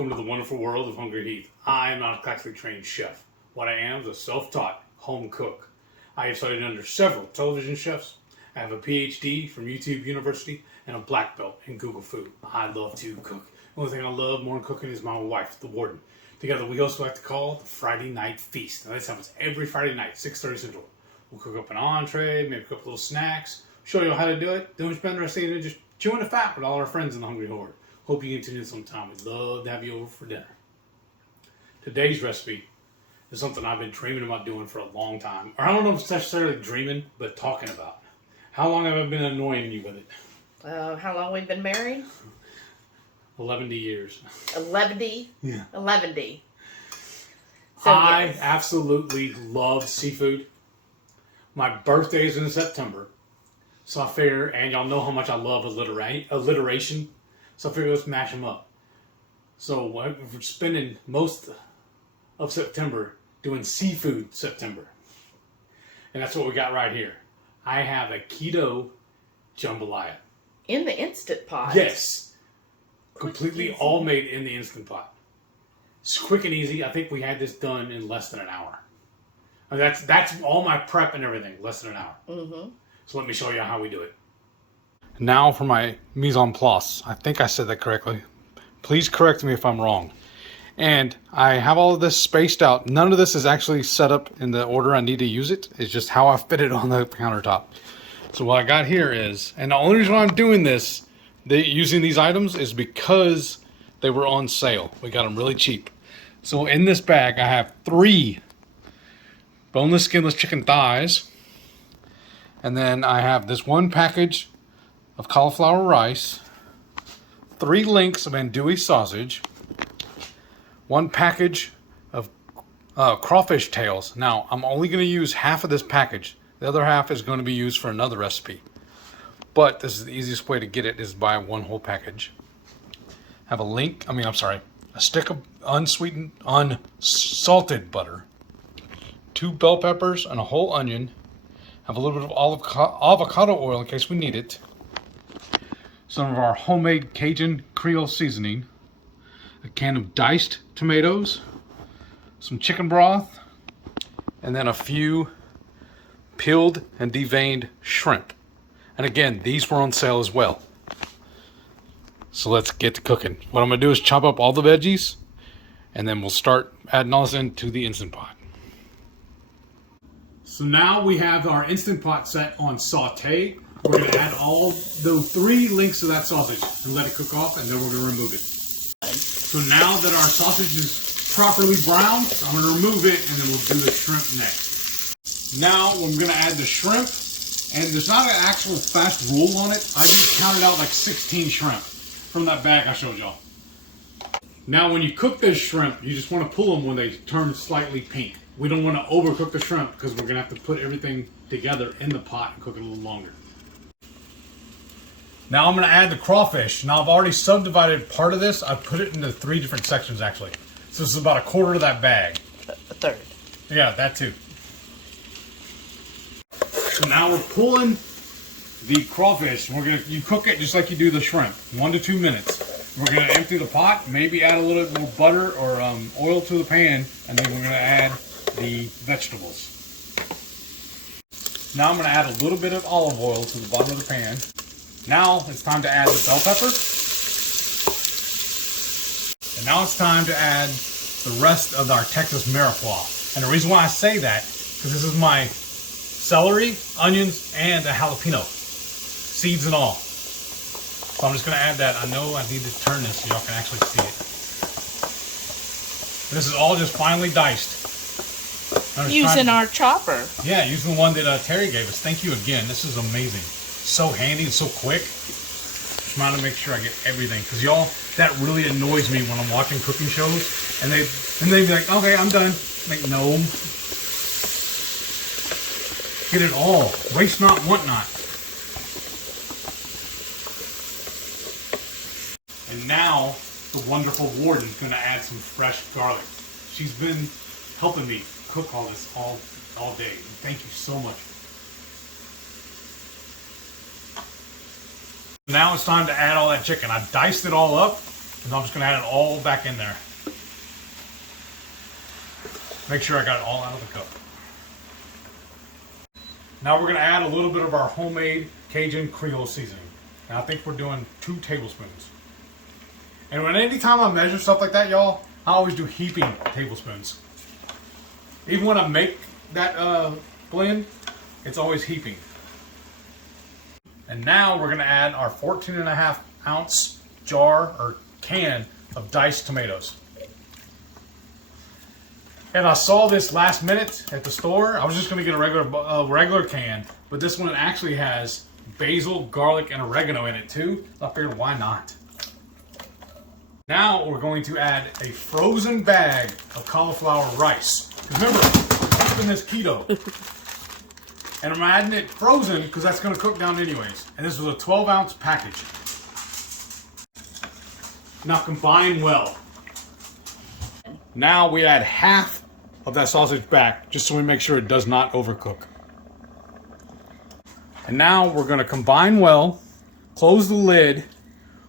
Welcome to the wonderful world of Hungry Heath. I am not a classically trained chef. What I am is a self-taught home cook. I have studied under several television chefs. I have a PhD from YouTube University and a black belt in Google Food. I love to cook. The only thing I love more than cooking is my wife, the warden. Together we also like to call the Friday Night Feast. Now this happens every Friday night, 6:30 Central. We'll cook up an entree, maybe cook up little snacks, show you how to do it. Don't spend the rest of the day just chewing the fat with all our friends in the Hungry Horde. Hope you can tune in sometime. We'd love to have you over for dinner. Today's recipe is something I've been dreaming about doing for a long time. Or I don't know if it's necessarily dreaming, but talking about. How long have I been annoying you with it? How long we've been married? 11 years. 11? Yeah. 11. So, I yes. absolutely love seafood. My birthday is in September. So I figure, and y'all know how much I love alliteration. So I figure let's mash them up. So we're spending most of September doing seafood September. And that's what we got right here. I have a Keto Jambalaya. In the Instant Pot? Yes. Completely all made in the Instant Pot. It's quick and easy. I think we had this done in less than an hour. And that's all my prep and everything, less than an hour. Mm-hmm. So let me show you how we do it. Now for my mise en place. I think I said that correctly. Please correct me if I'm wrong. And I have all of this spaced out. None of this is actually set up in the order I need to use it. It's just how I fit it on the countertop. So what I got here is, and the only reason why I'm doing this, using these items, is because they were on sale. We got them really cheap. So in this bag, I have 3 boneless, skinless chicken thighs. And then I have this one package of cauliflower rice, 3 links of andouille sausage, 1 package of crawfish tails. Now, I'm only going to use half of this package. The other half is going to be used for another recipe. But this is the easiest way to get it is buy 1 whole package. Have a stick of unsweetened, unsalted butter, 2 bell peppers and a whole onion. Have a little bit of avocado oil in case we need it. Some of our homemade Cajun creole seasoning, a can of diced tomatoes, some chicken broth, and then a few peeled and deveined shrimp. And again, these were on sale as well. So let's get to cooking. What I'm going to do is chop up all the veggies, and then we'll start adding all this into the Instant Pot. So now we have our Instant Pot set on saute. We're going to add all the 3 links of that sausage and let it cook off, and then we're going to remove it. So now that our sausage is properly browned, I'm going to remove it, and then we'll do the shrimp next. Now I'm going to add the shrimp, and there's not an actual fast rule on it. I just counted out like 16 shrimp from that bag I showed y'all. Now when you cook this shrimp, you just want to pull them when they turn slightly pink. We don't want to overcook the shrimp because we're going to have to put everything together in the pot and cook it a little longer. Now I'm going to add the crawfish. Now I've already subdivided part of this. I put it into 3 different sections actually. So this is about 1/4 of that bag. A third. Yeah, that too. So now we're pulling the crawfish. You cook it just like you do the shrimp, 1 to 2 minutes. We're going to empty the pot, maybe add a little bit more butter or oil to the pan, and then we're going to add the vegetables. Now I'm going to add a little bit of olive oil to the bottom of the pan. Now it's time to add the bell pepper. And now it's time to add the rest of our Texas mirepoix. And the reason why I say that, because this is my celery, onions, and a jalapeno. Seeds and all. So I'm just going to add that. I know I need to turn this so y'all can actually see it. This is all just finely diced. Using our chopper. Yeah, using the one that Terry gave us. Thank you again. This is amazing. So handy and so quick. Just trying to make sure I get everything. Because y'all, that really annoys me when I'm watching cooking shows. And they be like, okay, I'm done. Like, no. Get it all. Waste not, want not. And now, the wonderful warden's going to add some fresh garlic. She's been helping me cook all this all day. Thank you so much. Now it's time to add all that chicken. I diced it all up. And I'm just going to add it all back in there. Make sure I got it all out of the cup. Now we're going to add a little bit of our homemade Cajun Creole seasoning. Now I think we're doing 2 tablespoons. And anytime I measure stuff like that, y'all, I always do heaping tablespoons. Even when I make that blend, it's always heaping. And now we're going to add our 14.5 ounce jar or can of diced tomatoes. And I saw this last minute at the store. I was just going to get a regular can, but this one actually has basil, garlic, and oregano in it too. I figured, why not? Now we're going to add a frozen bag of cauliflower rice. Remember, I'm keeping this keto. And I'm adding it frozen because that's going to cook down anyways. And this was a 12-ounce package. Now combine well. Now we add half of that sausage back just so we make sure it does not overcook. And now we're going to combine well, close the lid,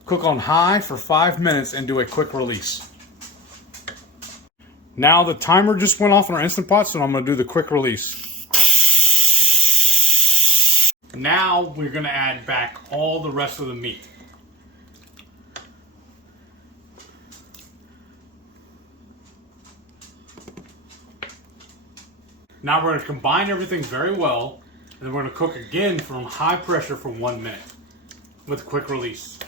cook on high for 5 minutes, and do a quick release. Now the timer just went off on our Instant Pot, so I'm going to do the quick release. Now we're going to add back all the rest of the meat. Now we're going to combine everything very well, and then we're going to cook again from high pressure for 1 minute with a quick release.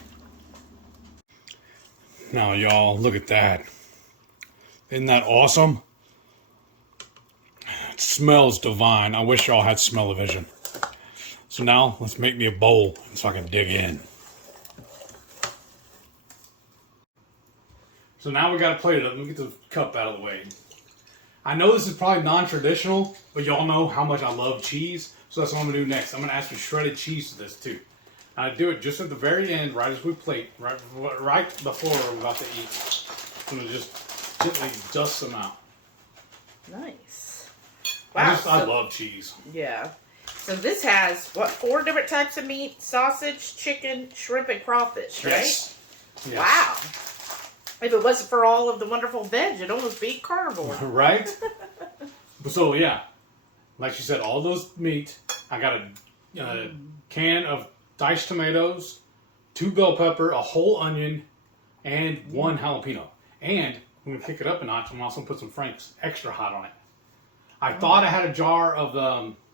Now y'all, look at that. Isn't that awesome? It smells divine. I wish y'all had smell-o-vision. So now let's make me a bowl so I can dig in. So now we got to plate it up. Let me get the cup out of the way. I know this is probably non-traditional, but y'all know how much I love cheese. So that's what I'm going to do next. I'm going to add some shredded cheese to this too. I do it just at the very end, right as we plate, right before we're about to eat. I'm going to just gently dust them out. Nice. Wow. I love cheese. Yeah. So this has, what, 4 different types of meat? Sausage, chicken, shrimp, and crawfish, right? Yes. Wow. If it wasn't for all of the wonderful veg, it'd almost be carnivore. Right? So, yeah. Like she said, all those meat. I got a can of diced tomatoes, 2 bell pepper, a whole onion, and 1 jalapeno. And I'm going to kick it up a notch. I'm also going to put some Frank's extra hot on it. I thought I had a jar of,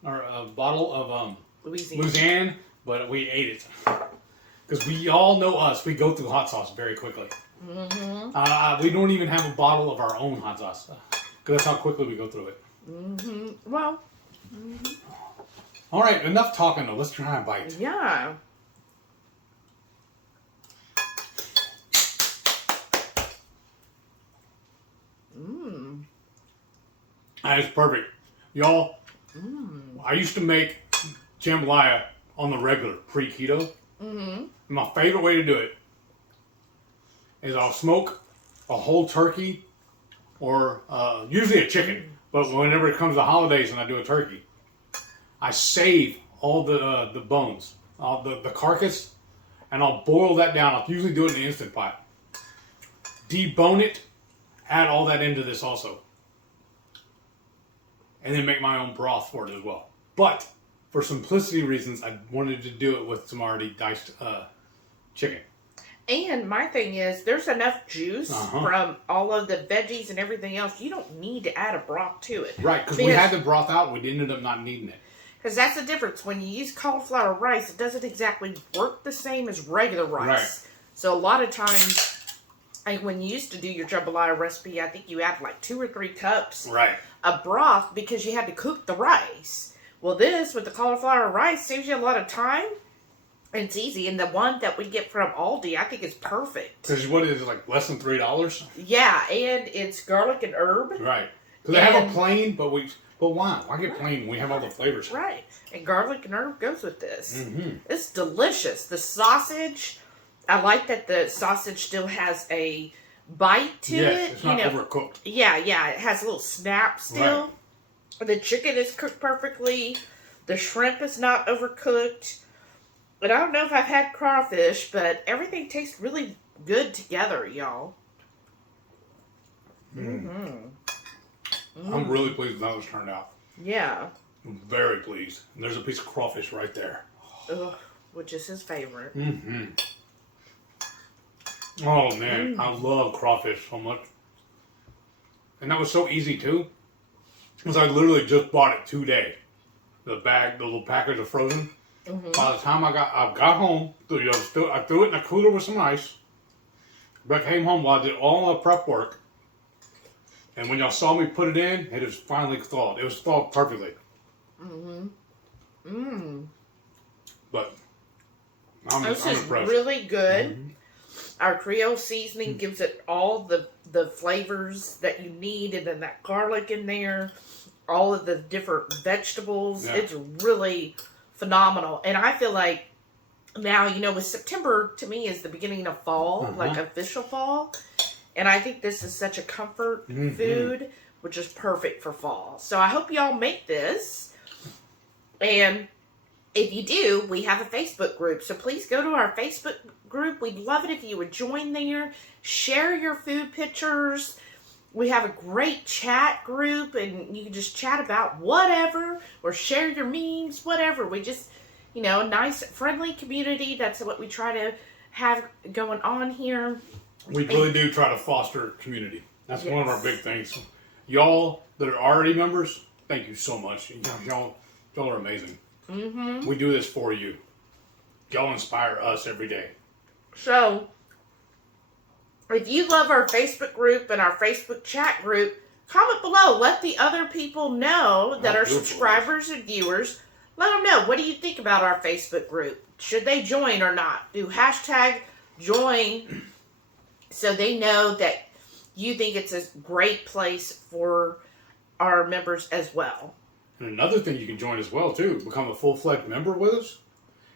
or a bottle of Louisiana, but we ate it. Because we all know us. We go through hot sauce very quickly. Mm-hmm. We don't even have a bottle of our own hot sauce. Because that's how quickly we go through it. Mm-hmm. Well. Mm-hmm. All right, enough talking though. Let's try a bite. Yeah. Mmm. That is perfect. Y'all, I used to make jambalaya on the regular, pre-keto. Mm-hmm. My favorite way to do it is I'll smoke a whole turkey or usually a chicken. But whenever it comes to holidays and I do a turkey, I save all the bones, all the carcass, and I'll boil that down. I'll usually do it in the Instant Pot. Debone it, add all that into this also. And then make my own broth for it as well. But for simplicity reasons, I wanted to do it with some already diced chicken. And my thing is, there's enough juice from all of the veggies and everything else. You don't need to add a broth to it. Right, because we had the broth out, we ended up not needing it. Because that's the difference. When you use cauliflower rice, it doesn't exactly work the same as regular rice. Right. So a lot of times, when you used to do your jambalaya recipe, I think you add like 2 or 3 cups of broth because you had to cook the rice. Well, this, with the cauliflower rice, saves you a lot of time. And it's easy. And the one that we get from Aldi, I think is perfect. Because what is it, like less than $3? Yeah, and it's garlic and herb. Right. Because they have a plain, but why? Why get plain when we have all the flavors? Right. And garlic and herb goes with this. Mm-hmm. It's delicious. The sausage, I like that the sausage still has a bite to it. Yes, it's not overcooked. Yeah, it has a little snap still. Right. The chicken is cooked perfectly. The shrimp is not overcooked. And I don't know if I've had crawfish, but everything tastes really good together, y'all. I'm really pleased with how this turned out. Yeah. I'm very pleased. And there's a piece of crawfish right there. Ugh, which is his favorite. Oh, man. I love crawfish so much. And that was so easy, too. Because I literally just bought it today. The little package of frozen. By the time I got home, I threw it in a cooler with some ice. But I came home while I did all the prep work. And when y'all saw me put it in, it was finally thawed. It was thawed perfectly. But I'm impressed. Really good. Our Creole seasoning gives it all the flavors that you need, and then that garlic in there, all of the different vegetables. Yeah. It's really phenomenal. And I feel like now, with September to me is the beginning of fall, like official fall. And I think this is such a comfort food, which is perfect for fall. So I hope y'all make this. And if you do, we have a Facebook group. So please go to our Facebook group. We'd love it if you would join there. Share your food pictures. We have a great chat group, and you can just chat about whatever, or share your memes, whatever. We just, a nice, friendly community. That's what we try to have going on here. We really do try to foster community. That's one of our big things. Y'all that are already members, thank you so much. Y'all are amazing. We do this for you. Y'all inspire us every day. So, if you love our Facebook group and our Facebook chat group, comment below. Let the other people know that are subscribers and viewers. Let them know. What do you think about our Facebook group? Should they join or not? Do #join so they know that you think it's a great place for our members as well. And another thing you can join as well, too. Become a full-fledged member with us.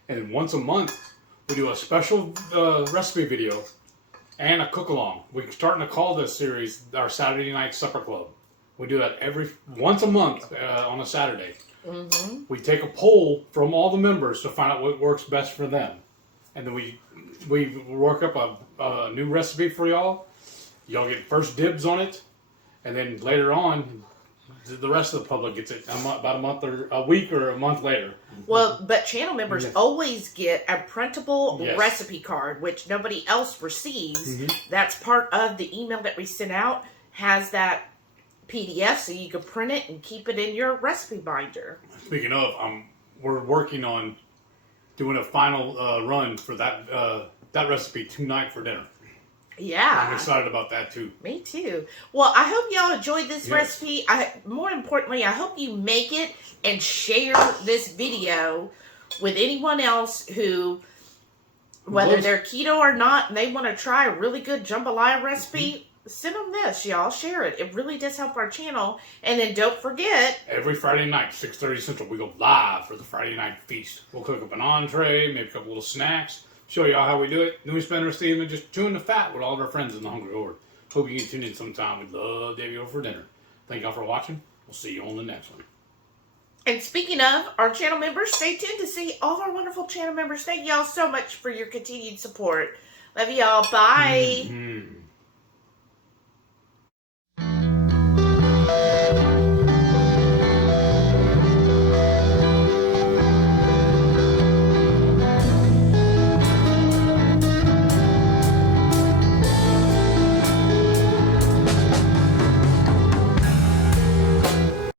And once a month, we do a special recipe video and a cook-along. We're starting to call this series our Saturday Night Supper Club. We do that once a month on a Saturday. We take a poll from all the members to find out what works best for them. And then we work up a new recipe for y'all. Y'all get first dibs on it. And then later on, the rest of the public gets it about a month or a week or a month later. Well, but channel members always get a printable recipe card, which nobody else receives. That's part of the email that we send out, has that PDF so you can print it and keep it in your recipe binder. Speaking of, we're working on doing a final run for that recipe tonight for dinner. Yeah. I'm excited about that too. Me too. Well, I hope y'all enjoyed this recipe. More importantly, I hope you make it and share this video with anyone else who, whether they're keto or not, and they want to try a really good jambalaya recipe, send them this, y'all. Share it. It really does help our channel. And then don't forget, every Friday night, 6:30 Central, we go live for the Friday night feast. We'll cook up an entree, maybe a couple little snacks, show y'all how we do it. Then we spend our evening just chewing the fat with all of our friends in the Hungry Horde. Hope you can tune in sometime. We'd love to have you over for dinner. Thank y'all for watching. We'll see you on the next one. And speaking of our channel members, stay tuned to see all our wonderful channel members. Thank y'all so much for your continued support. Love y'all. Bye.